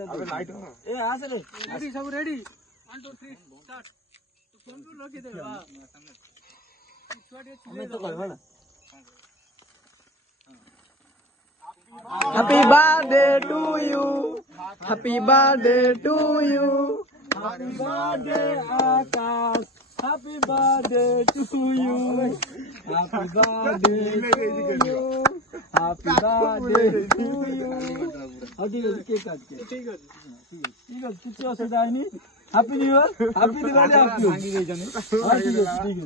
ए आसे रे रेडी सब रेडी 1 2 3 स्टार्ट तो कंट्रोल रखी दे वाह हमें तो कहवा ना happy birthday to you happy birthday to you happy birthday Akash happy birthday to you happy birthday to you happy birthday to you ठीक है केक काट के ठीक है कुछ असुविधा नहीं happy new year happy Diwali आपको भांगी गई जाने हां ठीक है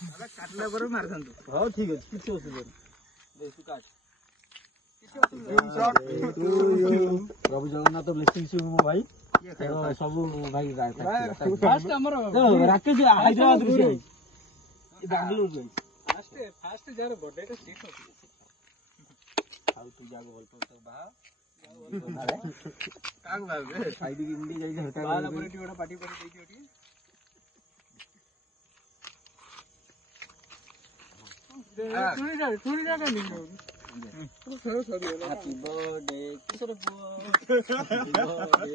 अरे काटला पर मार दंतु हां ठीक है कुछ असुविधा नहीं दे तू काट प्रभु जगन्नाथ ब्लेसिंग यू मो भाई सब भाई फास्ट हमर राकेश हैदराबाद रे बेंगलुरु रे फास्ट जार बर्थडे का सीट हो आउ तू जागो बोल तो बा काग बा रे आईडी की इंडी जाई हटा बाल अपरेटी ओडा पार्टी पर देई ओटी थोड़ी जा नहीं हैप्पी बर्थडे किशोर हैप्पी बर्थडे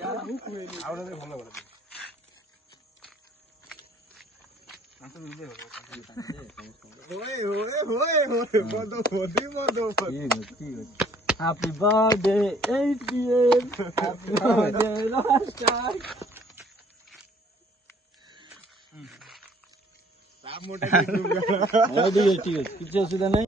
यार भूख हुए आवडे भलो भलो Happy birthday 8 PM Happy birthday last time ठीक है कुछ असुविधा नहीं